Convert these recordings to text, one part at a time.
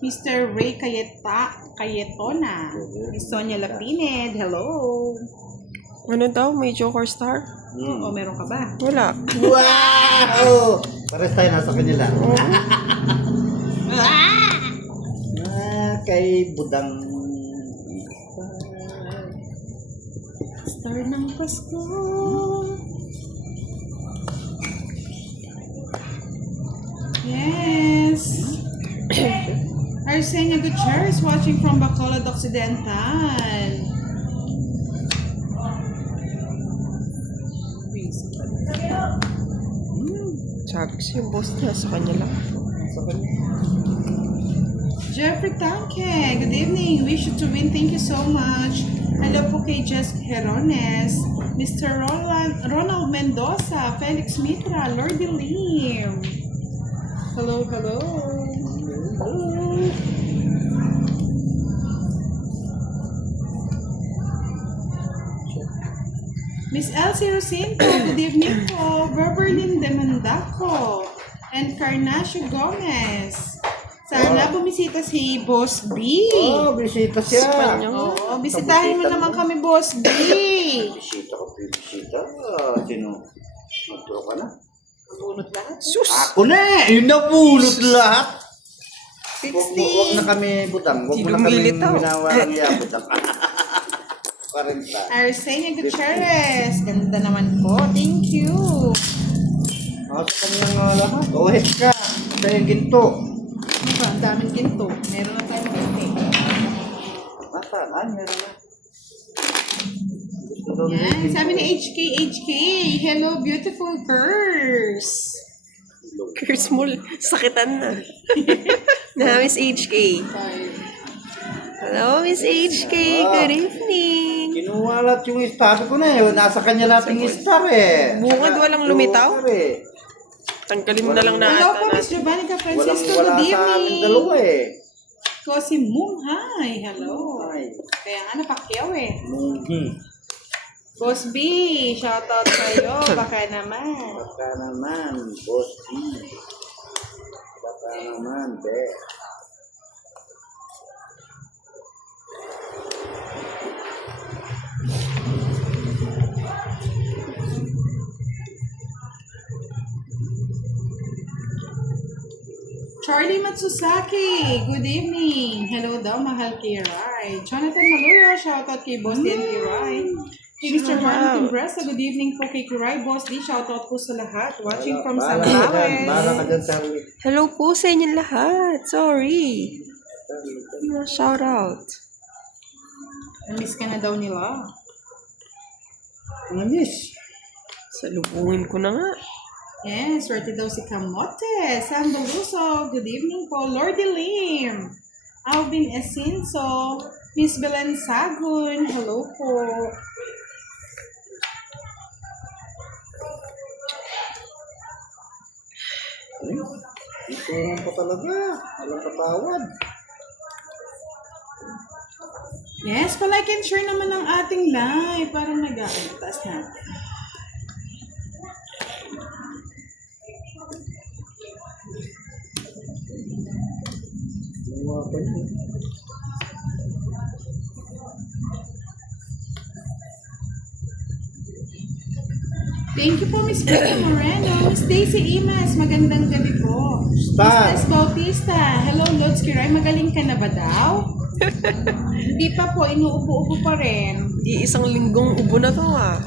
Mr. Ray Cayetona. Miss Sonia Lapined, hello. Ano daw? May Joker Star? O, meron ka ba? Wala. Wow! Pares tayo nasa kanila. Kay Budang. Star ng Pasko. Yes. Arsenia Gutierrez watching from Bacolod Occidental. Sabi ko yung boss niya sa kanya lang. Sa kanya. Jeffrey Tanke, good evening. Wish you to win. Thank you so much. Hello po kay Jess Herones, Mr. Ronald Mendoza, Felix Mitra, Lordy Lim. Hello, hello. Miss Elsie Rosinto, good evening po. Berberlin Demandaco and Carnasio Gomez. Sana bumisita si Boss B. Oh, bisita siya. Oo, bisitahin mo naman kami, Boss B. Bisita ko, bisita. Sino? Magturo ka na? Bunot lahat. Sus! Ako na eh! Yung nabulot lahat! 60. Huwag na kami butang. Huwag mo na kami Lumilitaw. minawalang iya butang. 40. Arsenia Gutierrez. Ganda naman po. Thank you. Nasa kanyang lahat. Ohit ka. Sa yung ginto. Ano ba? Ang daming ginto. Meron na tayo mag-ginto. Nasaan? Meron na. Gusto daw Yan. Sabi ni HK. Hello, beautiful girls. Curse mo. Sakitan na. Na, Miss HK. Hello, Miss HK. Good evening. Kinuwalat yung star ko na yun. Nasa kanya nating star eh. Bukod walang lumitaw? Joker eh. Tanggalin mo na lang na Hello ata po, Miss natin. Giovannica Walang Francisco. wala Good sa ating evening. dalawa eh. Kosi Moon, hi. Hello. Ay. Kaya nga napakyaw eh. Mugi. Boss B, shoutout sa'yo. Baka naman. Baka naman, boss D. Baka naman, be. Charlie Matsusaki, good evening. Hello daw, mahal kay Rai. Jonathan Maluyo, shoutout kay Boss D and kay Rai. Kay Mr. Martin Timbresa, good evening po kay Rai. Boss D, shoutout po sa lahat. Watching from Para ka dyan, para ka Sambales. dyan, Charlie. Hello po sa inyong lahat. Sorry. Shout out. Namiss ka na daw nila. Namiss. Salubungin ko na nga. Yes, swerte daw si Kamote. Sam Baluso, good evening po. Lordy Lim. Alvin Esinso. Miss Belen Sagun, hello po. Ito naman pa talaga. Walang patawad. Yes, palike and share naman ang ating live. Parang nag-aatas natin. Mga pa yun. Thank you po, Miss Becca Moreno. Miss Daisy Imas, magandang gabi po. Star. Miss Tess Bautista, hello, Lods Kiray. Magaling ka na ba daw? Hindi pa po, inuubo-ubo pa rin. Isang linggong ubo na to ah.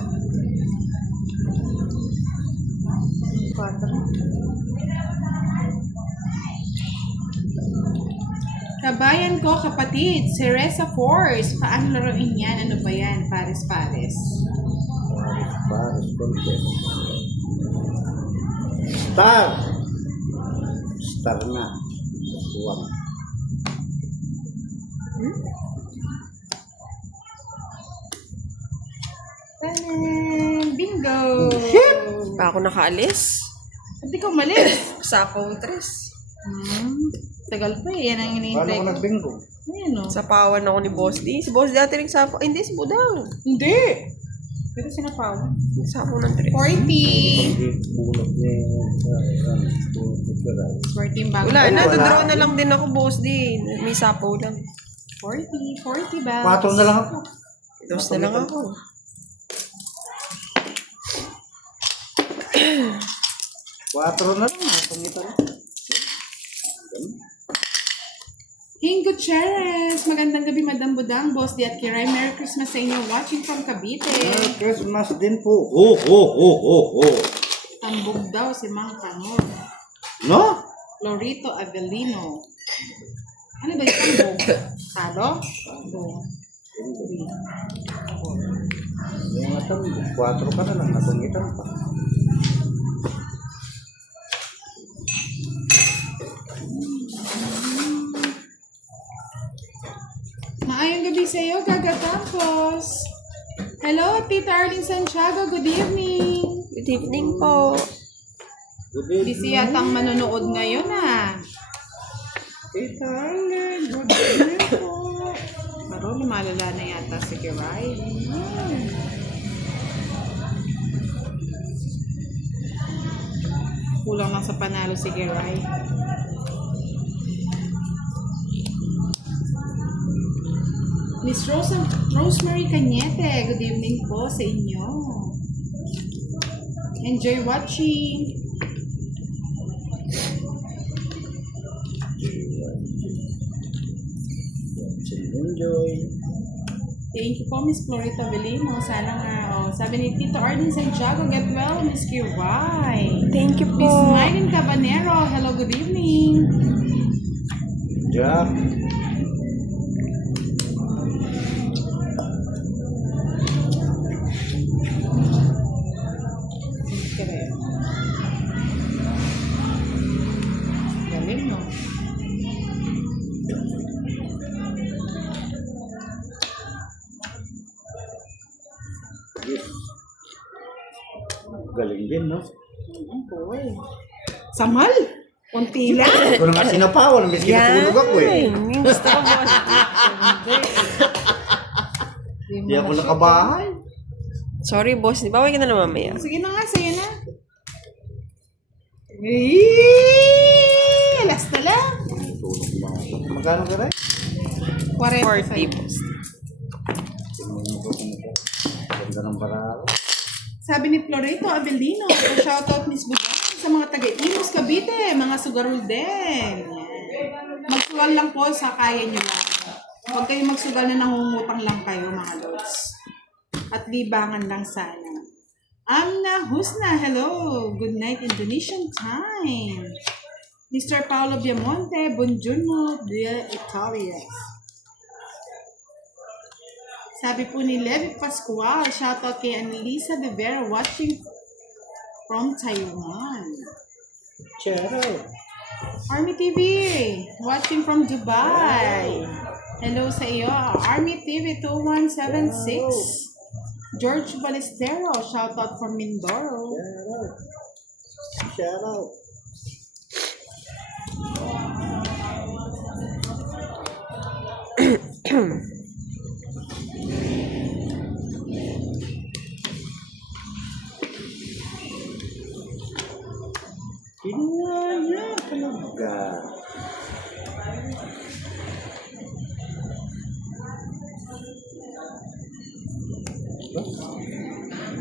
Kabayan ko, kapatid, si Reza Force. Paano laruin yan? Ano ba yan? Pares-pares. Paris contest. Star. Star na. Tuwang. Tanan! Bingo! Pa ako nakaalis. Hindi ka umalis. Sa Countries. Tagal pa eh. Yan ang Paano hinihintay ko ko. nagbingo? Ayan o. Sa pawan ako ni Boss D. Si Boss D ate rin sa... Hindi, si Budang. Hindi! Pero sinapaw. Sapo ng 3. 40. Hindi bunot ni... bunot ni Kiray. 40 bago. Wala na, Wala. dodraw na lang din ako, boss din. May sapo lang. 40 bags. 4 na lang ako. Dos na lang ako. Quatro na lang. Tungitan na. King Gutierrez, magandang gabi Madam Budang, Boss Di at Kiray. Merry Christmas sa inyo, watching from Cavite. Merry Christmas din po. Ho, ho, ho, ho, ho. Tambog daw si Mang Panor. No? Lorito Avelino. Ano ba yung tambog? Talo? Tambog. Yung matan, 4 ka na lang. Natungitan pa. Maayong gabi sa iyo, Gaga Campos. Hello, Tita Arlene Santiago. Good evening. Good evening po. Good evening. Busy yatang manonood ngayon ah. Tita Arlene, good evening po. Pero lumalala na yata si Kiray. Kulang lang sa panalo si Kiray. Miss Rosemary Cañete, good evening po sa inyo. Enjoy watching. Enjoy. Thank you po, Miss Florita Belino. Sana nga, sabi ni Tito Arlene Santiago, get well, Miss Kiray. Thank you Miss po. Mylene Cabanero, hello, good evening. Jack. Galing, no? Yes. Galing din, no? Samal? Kunti lang. Ito na nga sinapawan. May kinatulog ako eh. Yung gusto ko, boss. Hindi ako nakabahay. Sorry, boss. Bawal ka na lang mamaya. Sige na nga, sa'yo na. Eeeeee! Last na lang. Tulog ba? Magkano ka rin? 40 40, boss. Ganda ng bararo. Sabi ni Florito Avelino, shoutout Miss Budang sa mga taga-Imus, Cavite, mga sugarol din. Magsugal lang po sa kaya nyo lang. Huwag kayong magsugal na nangungutang lang kayo, mga lods. At libangan lang sana. Amna Husna, hello! Good night Indonesian time. Mr. Paolo Biamonte, buongiorno de Italia. Sabi po ni Levi Pascual, shoutout kay Annalisa De Vera watching from Taiwan. Chero. Army TV, watching from Dubai. Hello sa iyo, Army TV 2176. George Balestero, shoutout from Mindoro. Chero. Kinaya talaga.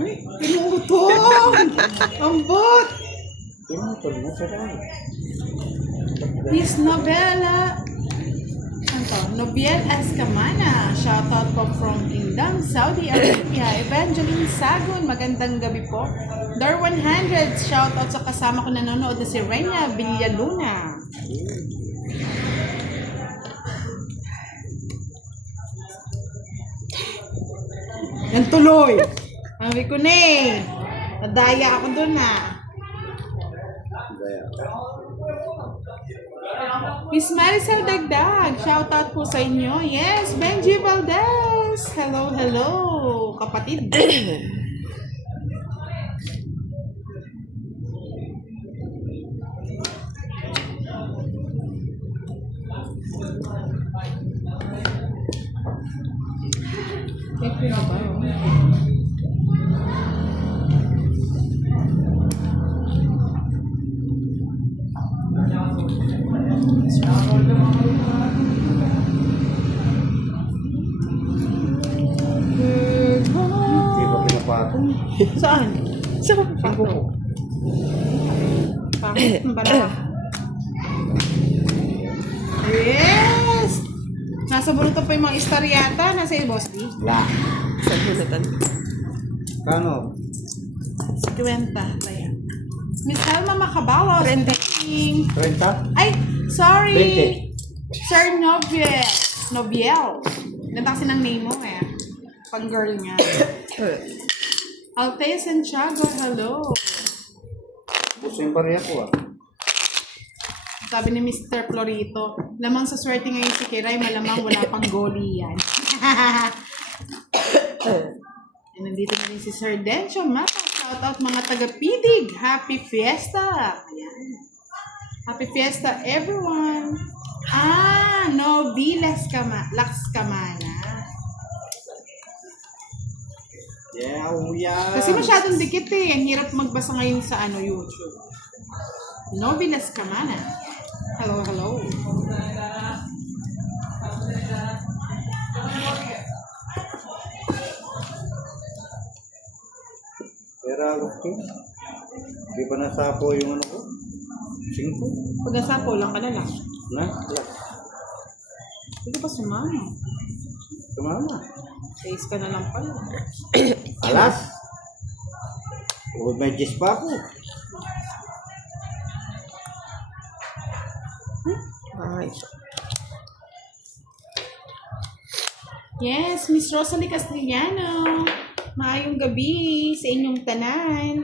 Uy, pinutong! Ambot! Pinutol mo sa rin. Miss Novella, ano to? Nobiel Escamana, shoutout po from Kingdom, Saudi Arabia. Evangeline Sagun, magandang gabi po. Door 100, shoutout sa kasama ko nanonood na si Renya Villaluna. Yan tuloy. Sabi ko na eh. Nadaya ako dun ah. Gaya. Miss Maricel Dagdag, shoutout po sa inyo. Yes, Benji Valdez. Hello, hello, kapatid. Hindi pa pinapatong. Saan? So, Pangit ng bala. Yes! Nasa buruto pa yung mga istoryata. Nasa iyo, Boss D. La. sa bulatan. Kano? 50. Ayan. Miss Helma Macabalos. 30. 30? Ay, sorry. 20. Sir Noviel. Noviel. Ganda kasi ng name mo eh. Pang girl niya. Altea Santiago, hello. Gusto yung pareha ko ah. Sabi ni Mr. Florito, lamang sa swerte ngayon si Kiray, malamang wala pang goalie yan. And nandito na rin si Sir Dencio Mata. Shout out mga taga-Pidig. Happy Fiesta. Ayan. Happy Fiesta everyone. No Vilas Lax Kamana. Yeah, yeah. Kasi masyadong dikit eh. Ang hirap magbasa ngayon sa YouTube. No Vilas Kamana. Hello, hello. Pero gusto. Hindi pa nasapo yung ano ko. 5? Pag nasapo lang ka na lang. Na? La. Hindi ka pa sumama. Tumama. Face ka na lang pala. Alas. May gis pa ako. Ay. Yes, Miss Rosalie Castellano. Maayong gabi sa inyong tanan.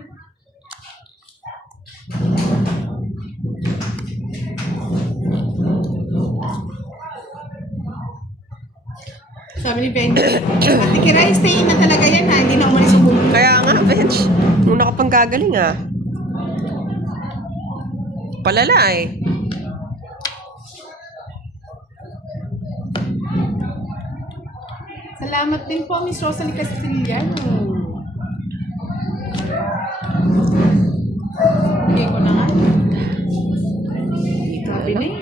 Sabi ni Benji, Ate Kiray, stay na talaga yan ha. Hindi na umalis yung bumuli. Kaya nga, bench. Nung nakapang gagaling ah. Palala eh. Salamat din po, Miss Rosalie Castellano. Bigay ko na nga. Sabi na eh.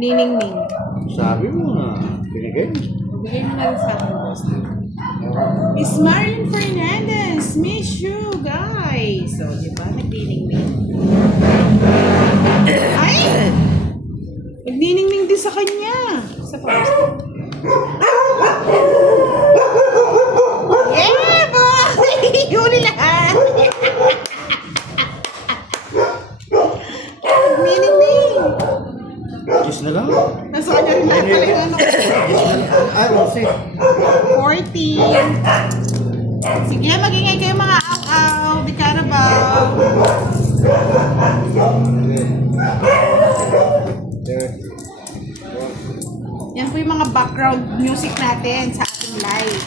Nining-ning. Sabi mo na. Binigay. Bigay mo na rin sa akin, boss. Miss Marilyn Fernandez, miss you guys. So, di ba? Nagnining-ning. Ay! Nagnining-ning din sa kanya. Sa post. Yeah, boy! Huli lahat! Nagnining-ning. Gis na lang. Nasa kanya rin lahat pala yung ano. Gis na lang. Ay, Rosy. 14. Sige, magingay kayo mga aw-aw. Di Carabao. 30. Yan po yung mga background music natin sa ating live.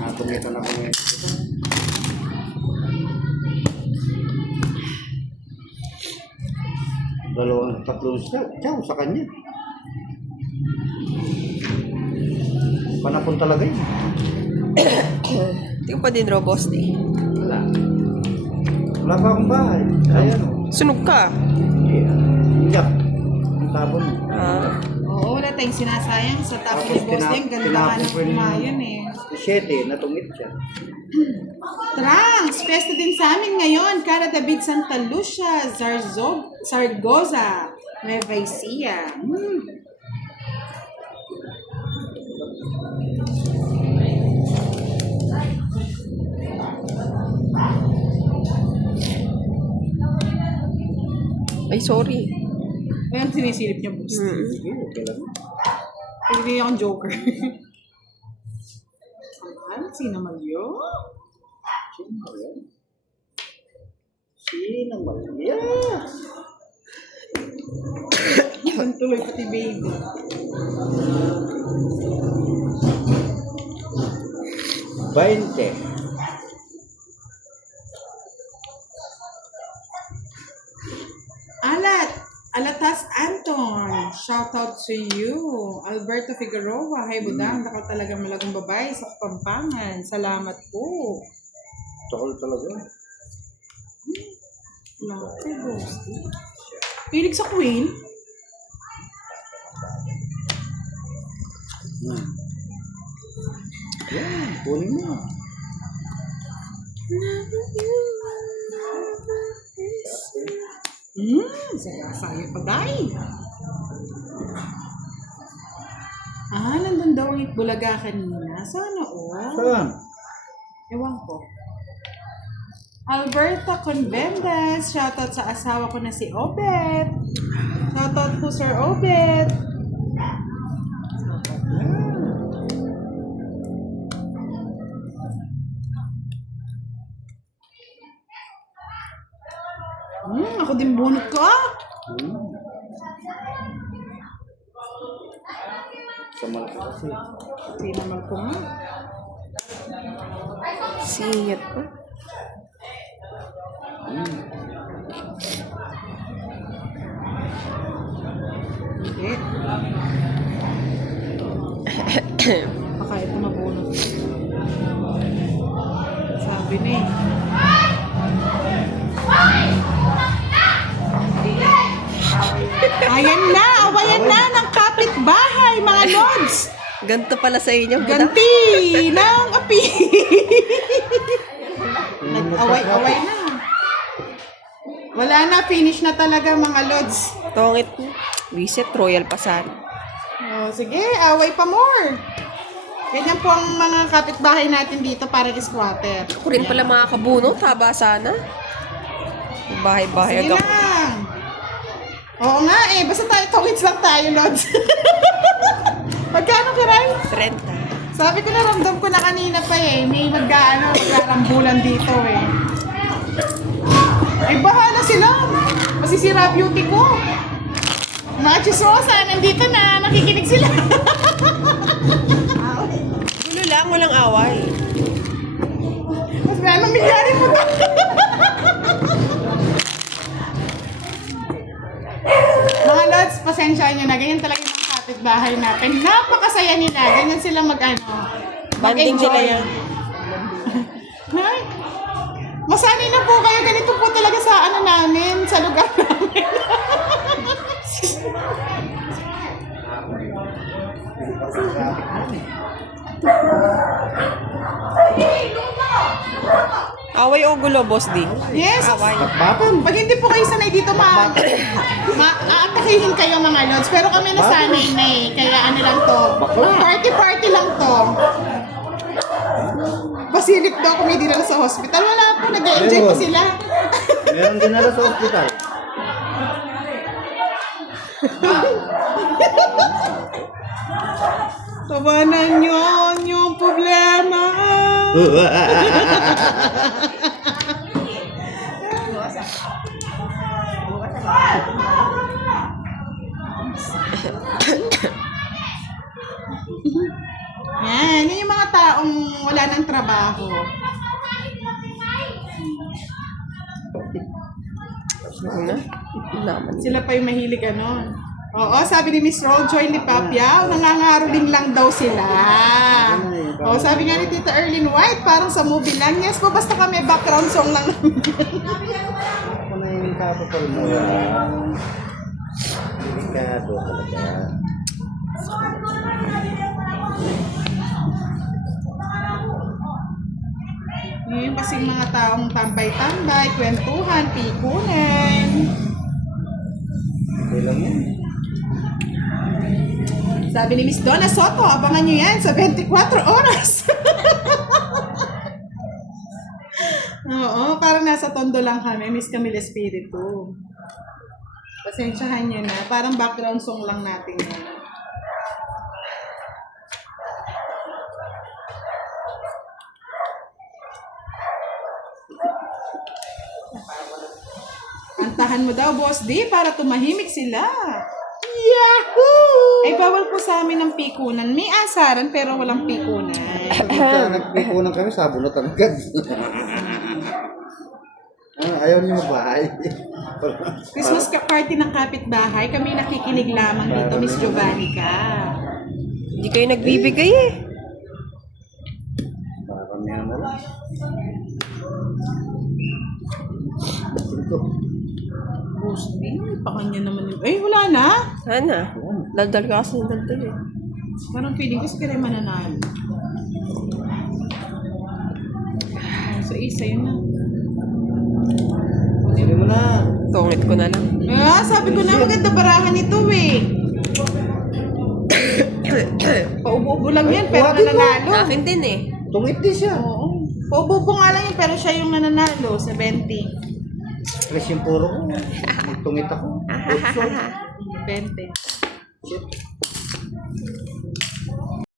Natumitan ako ngayon. Tatlong step. Ciao sa kanya. Panapon talaga yun. Hindi ko pa din robust eh. Wala. Wala pa akong bahay. Ayan o. Sunog ka. Iyak. Ang tabon. Oo, wala tayong sinasayang sa tapo ni Tapos Boss Deng. Ganda nga ng kumayon eh. 7, natungit siya. Tranks! Fiesta din sa amin ngayon. Cara David Santa Lucia, Zaragoza, Nueva Ecija. Ay, sorry. Ayan, sinisilip niya, Boss. Sige, okay lang. Hindi akong joker. Sino naman yun? Sino yan? Sino ba yan? Yan tuloy pati baby. Bainte. Alatas Anton, shout out to you. Alberto Figueroa, hi Budang, nakal talagang malagong babae sa Kapampangan. Salamat po. Takol talaga. Laki, boss. Pilig sa queen. Yan, kunin mo. Saya pa dahil. Nandun daw ang Itbulaga kanina. Sana all. Saan? Ewan ko. Alberta Convendes. Shoutout sa asawa ko na si Obet. Shoutout po Sir Obet. Ako din bunot ko Sa malaki kasi. Hindi naman ko nga. Siyat pa. Hindi. Baka ito mabunot. Sabi na eh. Awayan na ng kapitbahay, mga lods. Ganto pala sa inyo. Ganti ng api. Nag-away-away na. Wala na, finish na talaga mga lods. Tongit mo. Reset Royal Pasan. Sige, away pa more. Ganyan po ang mga kapitbahay natin dito para squatter. Ako rin pala mga kabunot. Haba sana. Bahay-bahay Sige agad. lang. Oo nga eh, basta tayo tongits lang tayo, lods. Magkano kiray? 30. Sabi ko na, ramdam ko na kanina pa eh. May magkarambulan dito eh. Ay, bahala sila. Masisira beauty ko. Mga chismosa, nandito na. Nakikinig sila. Gulo lang, walang away. Mas anong nangyari mo to? Mga lods, pasensya nyo na. Ganyan talaga yung mga kapitbahay natin. Napakasaya nila. Ganyan sila Banding nila yan. Ay, masanay na po kayo. Ganito po talaga sa namin, sa lugar namin. Away o gulo, boss D? Yes. Away. Bakbatan. Pag hindi po kayo sanay dito, aatakihin kayo mga lods. Pero kami nasanay na eh. Kaya ano lang to. Party-party lang to. Basilik daw kung may dinala sa hospital. Wala po. Nag-enjoy pa sila. Meron dinala sa ospital. Tawanan nyo yung problema. Yan yung mga taong wala ng trabaho. Ano? Naman. Sila pa yung mahilig Oo, sabi ni Miss Roll, join ni Papia, nangangaroling lang daw sila. Oo, sabi nga ni Tita Erlyn White, parang sa movie lang. Yes po, basta kami background song lang. Ako na yung kapo pa rin. Delikado talaga. Yung kasing mga taong tambay-tambay, kwentuhan, pikunan. Okay lang yan. Sabi ni Miss Donna Soto, abangan nyo yan sa 24 oras. Oo, parang nasa tondo lang kami, Miss Camille Espiritu. Pasensyahan nyo na, parang background song lang natin yan. Antahan mo daw, Boss D, para tumahimik sila. Yahoo! Ay, bawal po sa amin ng pikunan. May asaran, pero walang pikunan. Pagka nagpikunan kami, sabunot agad. Ayaw niyo mabahay. Christmas party ng kapitbahay, kami nakikinig lamang dito, Miss Giovanni ka. Hindi kayo nagbibigay eh. Parang yan na lang. Ito. Posting. Pa kanya naman yung... Ay, wala na. Sana. Daldal ka kasi ng daldal eh. Parang feeling ko si Kira mananalo. So, isa yun na. Hindi mo na. Tungit ko na lang. Sabi ko na maganda barahan ito eh. Paubo-ubo lang yan, pero Wagi mo. nananalo. Akin din eh. Tungit din siya. Oo. Paubo-ubo nga lang yan, pero siya yung nananalo sa 20. Tres yung puro ko. Tungit ako. 20. Shit.